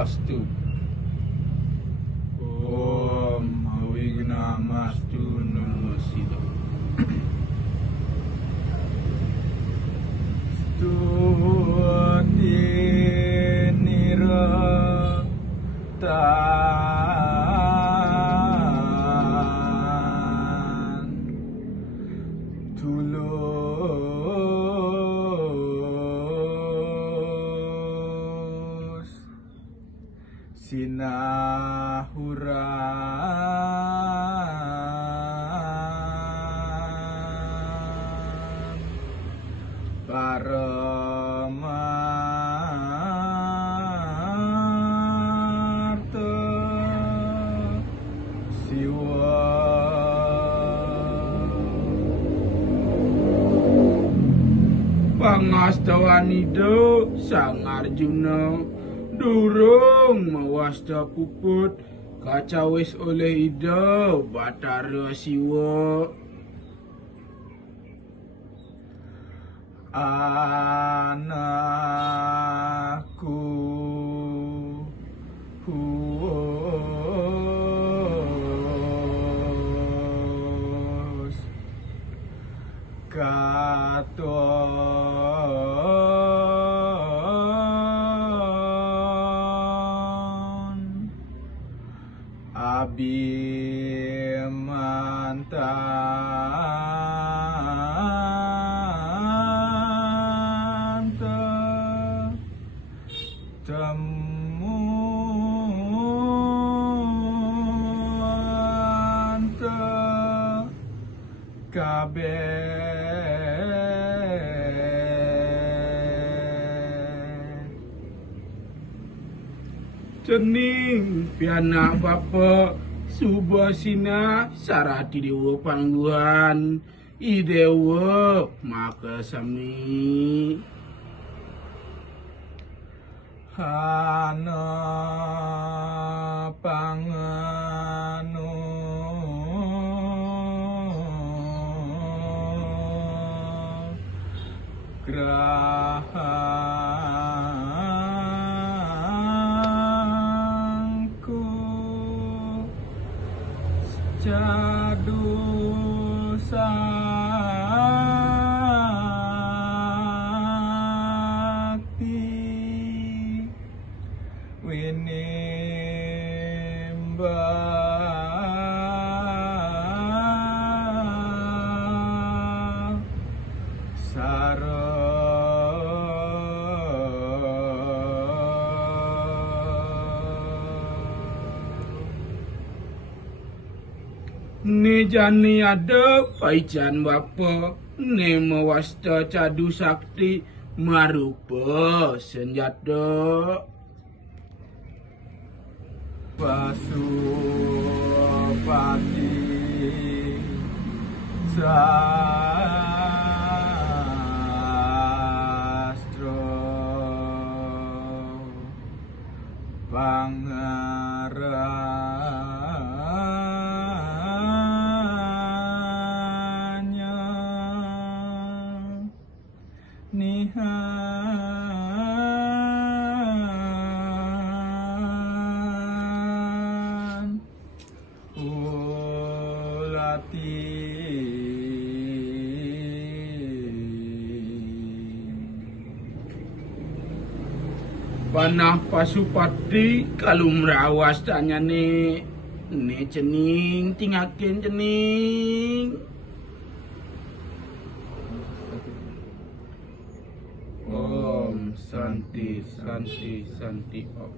Swastiastu. Om Wignamastu Namo Siddha. Stuti niratan tulus sinahuran Paramarta Siwa Pangastawanida Sang Arjuna durung mawasta puput kacawis oleh Ida Bathara Siwa. Anakku huwos katon abimantanta temuanta kabeh cening pianak bapa Subasina sarati dewa pangguhan idewa makasami hana panganu grahangku jadu sakti winimba saro ne jani ada paijan bapa ne mawasta cadu sakti marupa senjata Pasupati sastra pangaranya nihan ulati panah Pasupati kalumrawas tanya ne cening tingakin cening Om Santi Santi Santi Om.